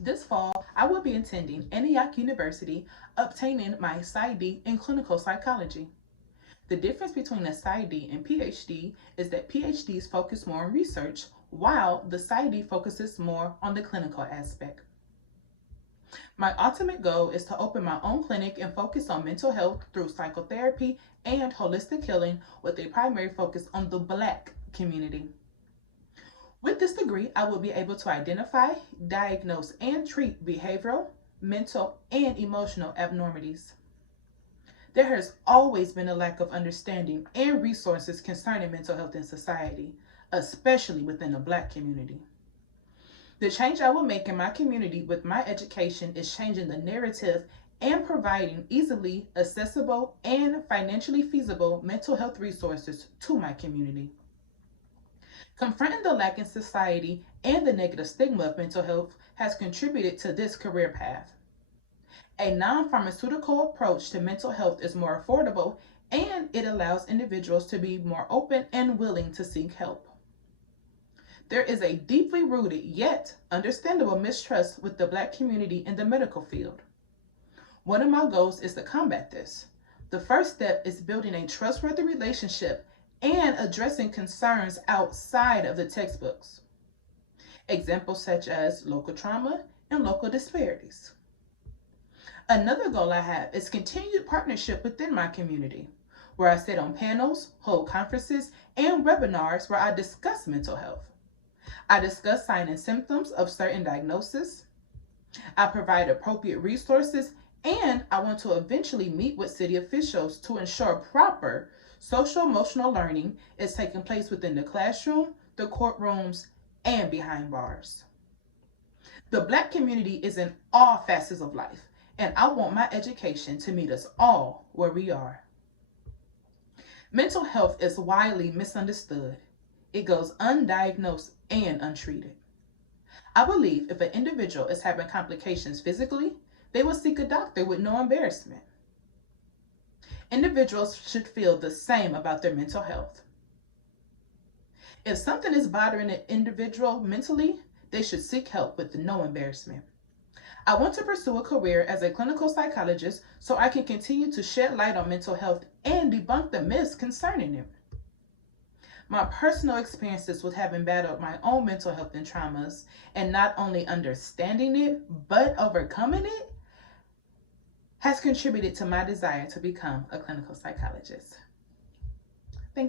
This fall, I will be attending Antioch University, obtaining my PsyD in clinical psychology. The difference between a PsyD and PhD is that PhDs focus more on research, while the PsyD focuses more on the clinical aspect. My ultimate goal is to open my own clinic and focus on mental health through psychotherapy and holistic healing with a primary focus on the Black community. With this degree, I will be able to identify, diagnose, and treat behavioral, mental, and emotional abnormalities. There has always been a lack of understanding and resources concerning mental health in society, especially within the Black community. The change I will make in my community with my education is changing the narrative and providing easily accessible and financially feasible mental health resources to my community. Confronting the lack in society and the negative stigma of mental health has contributed to this career path. A non pharmaceutical approach to mental health is more affordable and it allows individuals to be more open and willing to seek help. There is a deeply rooted yet understandable mistrust with the Black community in the medical field. One of my goals is to combat this. The first step is building a trustworthy relationship and addressing concerns outside of the textbooks. Examples such as local trauma and local disparities. Another goal I have is continued partnership within my community, where I sit on panels, hold conferences, and webinars where I discuss mental health. I discuss signs and symptoms of certain diagnoses. I provide appropriate resources, and I want to eventually meet with city officials to ensure proper social emotional learning is taking place within the classroom, the courtrooms, and behind bars. The Black community is in all facets of life, and I want my education to meet us all where we are. Mental health is widely misunderstood. It goes undiagnosed and untreated. I believe if an individual is having complications physically, they will seek a doctor with no embarrassment. Individuals should feel the same about their mental health. If something is bothering an individual mentally, they should seek help with no embarrassment. I want to pursue a career as a clinical psychologist so I can continue to shed light on mental health and debunk the myths concerning it. My personal experiences with having battled my own mental health and traumas, and not only understanding it, but overcoming it, has contributed to my desire to become a clinical psychologist.